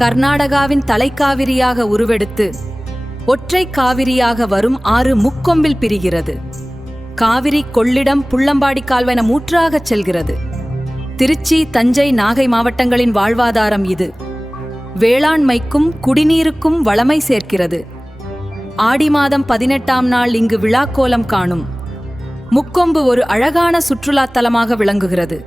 கர்நாடகாவின் தலைக்காவிரியாக உருவெடுத்து ஒற்றை காவிரியாக வரும் ஆறு முக்கொம்பில் பிரிகிறது. காவிரி கொள்ளிடம் புள்ளம்பாடி கால்வன மூற்றாகச் செல்கிறது. திருச்சி, தஞ்சை, நாகை மாவட்டங்களின் வாழ்வாதாரம் இது. வேளாண்மைக்கும் குடிநீருக்கும் வளமை சேர்க்கிறது. ஆடி மாதம் 18ஆம் நாள் இங்கு விழாக்கோலம் காணும். முக்கொம்பு ஒரு அழகான சுற்றுலா தலமாக விளங்குகிறது.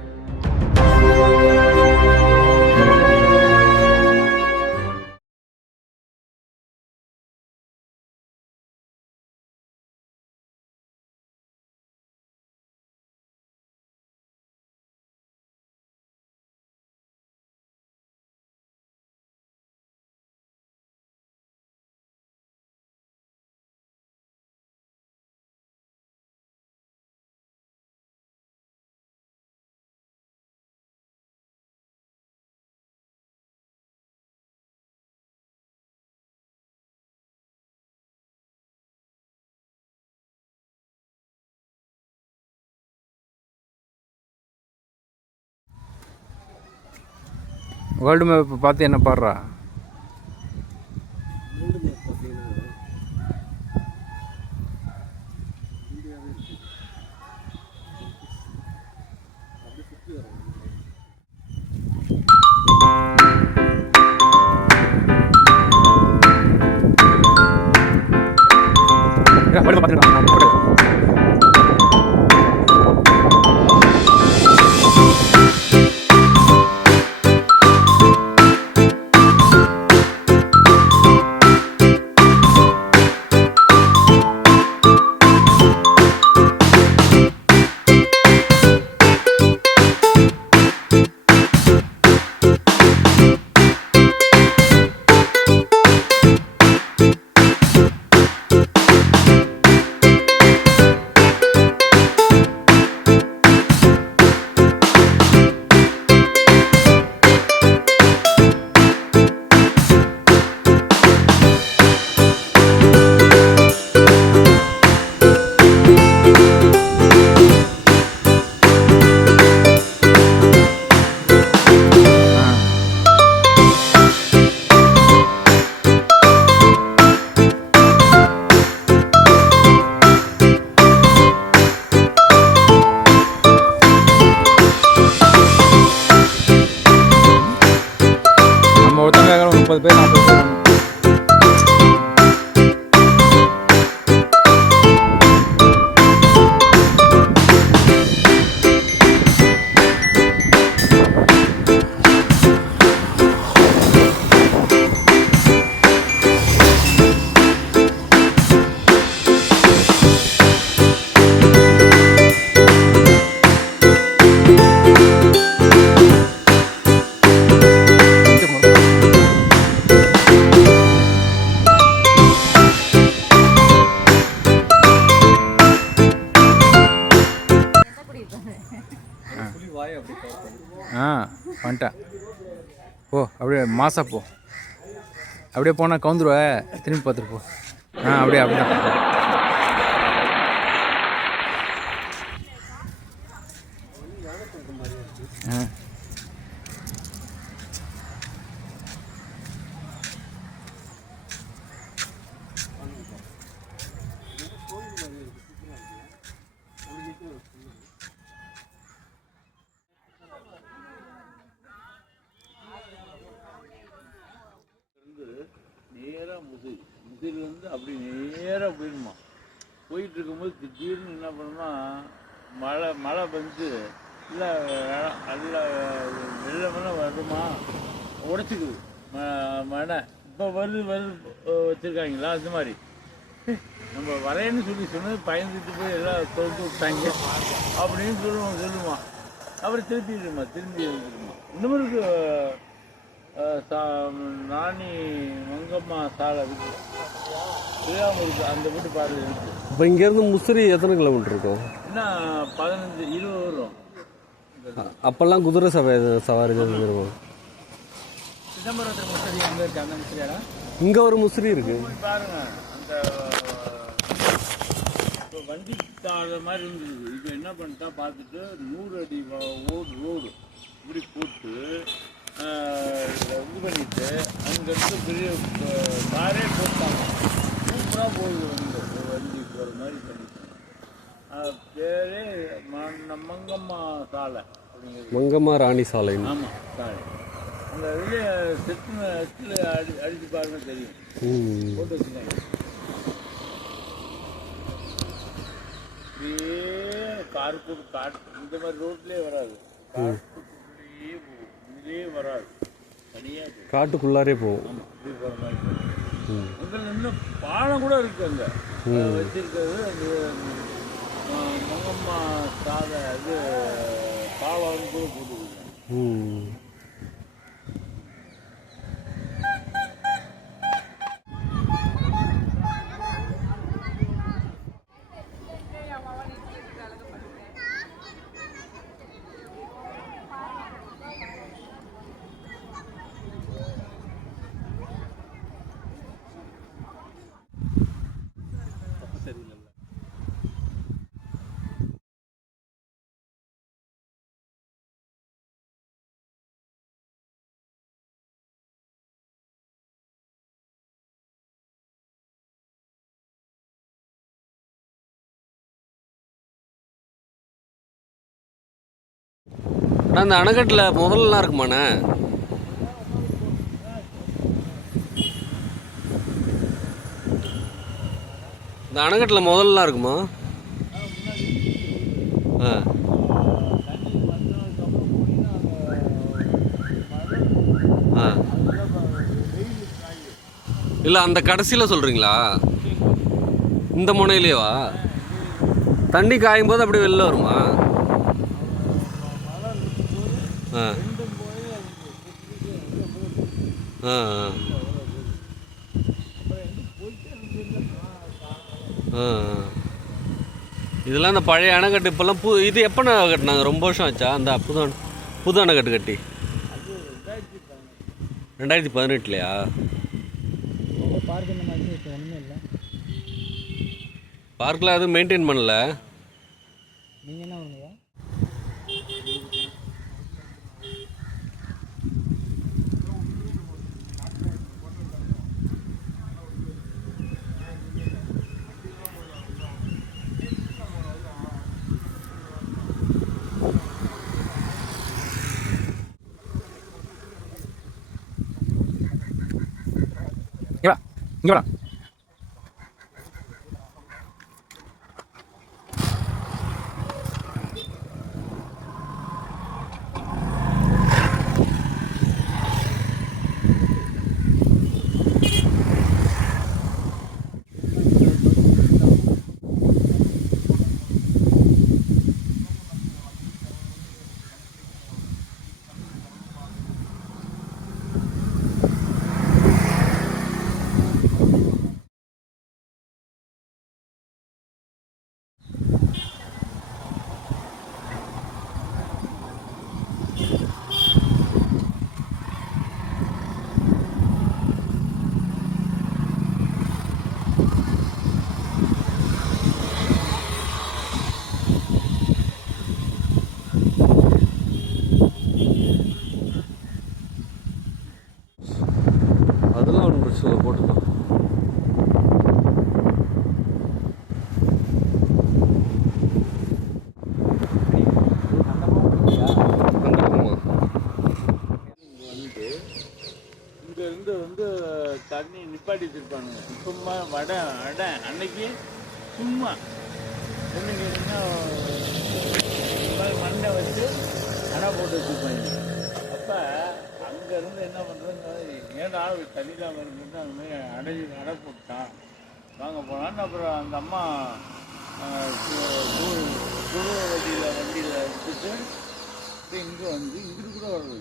வேர்ல்டு மேப் பார்த்து என்ன பாடுறா? வந்துட்டேன். ஓ அப்படியே மாசா போ, அப்படியே போனால் கவுந்துருவ, திரும்பி பார்த்துட்டு போ. அப்படியே அப்படிதான். முதிரிலேருந்து அப்படி நேராக போயிடுமா. போயிட்டு இருக்கும்போது திடீர்னு என்ன பண்ணோம்னா மழை வந்து இல்லை நல்ல வெள்ளமெல்லாம் வருமா, உடச்சிக்குது மழை. இப்போ வருது வச்சுருக்காங்களா, அந்த மாதிரி நம்ம வரேன்னு சொன்னது பயந்துட்டு போய் எல்லாம் தொகுத்து விட்டாங்க அப்படின்னு சொல்லுவான். அப்புறம் திரும்பி வந்துருமா. இன்னும் இருக்கு நானி மங்கம்மா சாலை இருக்கு, ஸ்ரீராமருக்கு அந்த வீட்டு பாரு இருக்கு. இப்போ இங்கேருந்து முசிறி எத்தனை கிலோமீட்டர் இருக்கும்? இன்னும் 15-20 வரும். அப்போல்லாம் குதிரை சவாரி இருக்கும். சிதம்பரத்தில் முசிறி அங்கே இருக்கு, அந்த முசிறியாடா இங்கே ஒரு முசிறி இருக்கு பாருங்க. அந்த வண்டி அது மாதிரி இருந்தது. இப்போ என்ன பண்ணிட்டா பார்த்துட்டு 100 அடி ரோடு இப்படி போட்டு இது பண்ணிட்டு அங்கேருந்து பெரிய காரே போட்டாங்க. சூப்பராக போகுது வந்து ஒரு வண்டி போகிற மாதிரி பண்ணிட்டாங்க. பேரே மங்கம்மா சாலை அப்படிங்கிறது. மங்கம்மா ராணி சாலை. ஆமாம், சாலை. அந்த இதுலேயே செட்டு அடித்து பாருங்க தெரியும், போட்டு வச்சுருக்காங்க. இப்படியே காட்டு இந்த மாதிரி ரோட்லேயே வராது, காட்டுக்குள்ளேயே போகும், இதுலேயே வராது, தனியாக காட்டுக்குள்ளாரே போகும். ஆமாம், இப்படி போகிற மாதிரி. அங்கே இன்னும் பாலம் கூட இருக்குது அங்கே வச்சிருக்கிறது. அந்த மங்கம்மா சாலை இது பாலம் கூட போட்டுருக்காங்க. ஆனால் அந்த அணைக்கட்டில் முதல்லாம் இருக்குமாண்ணே? இந்த அணைக்கட்டில் முதல்லாம் இருக்குமா? ஆ ஆ இல்லை, அந்த கடைசியில் சொல்கிறீங்களா? இந்த முனையிலேவா? தண்ணி காயும் போது அப்படியே வெளில வருமா? ஆ ஆ ஆ இதெல்லாம் இந்த பழைய அணைக்கட்டு. இப்போல்லாம் இது எப்போ கட்டினாங்க? ரொம்ப வருஷம் ஆச்சா அந்த புது அணைக்கட்டு கட்டி? 2018லையா? பார்க்கில் எதுவும் மெயின்டைன் பண்ணல. நீங்கள் என்ன பண்ணுங்க? இங்கே வா. அதெல்லாம் ஒன்றும் பிரச்சனை இல்லை, போட்டுக்கலாம். இங்கேருந்து வந்து தண்ணி நிப்பாட்டி வச்சுருப்பானுங்க. சும்மா வடை அடை அன்னைக்கு சும்மா என்ன கேட்டிங்கன்னா இந்த மாதிரி மண்ணை வச்சு அடை போட்டு வச்சுருப்பாங்க. அப்போ அங்கேருந்து என்ன பண்ணுறாங்க, ஏன்னா தண்ணி இல்லாமல் இருக்குன்னு அந்த மாதிரி அடை போட்டான் வாங்க போனான்னு. அப்புறம் அந்த அம்மா குழு வண்டியில் எடுத்துட்டு இங்கே வந்து இங்கிட்டு கூட வருது.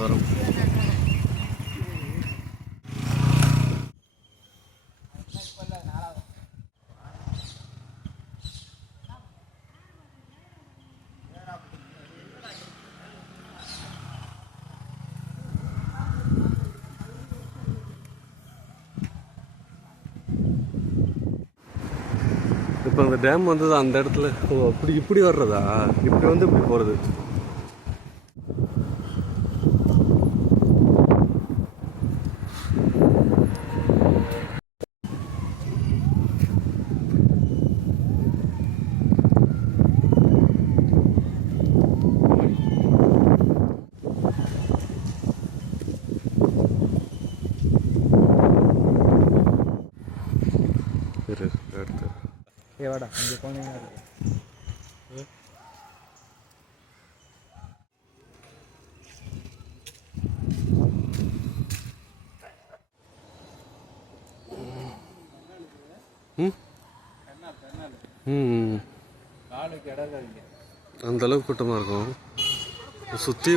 வரும். இப்போ அந்த டேம் வந்தது அந்த இடத்துல. ஓ, அப்படி இப்படி வர்றதா? இப்படி வந்து இப்படி போகிறது. அடுத்து வாடா இங்கே போனீங்கன்னா இருக்கு. அந்த அளவுக்கு கூட்டமாக இருக்கும் சுற்றி.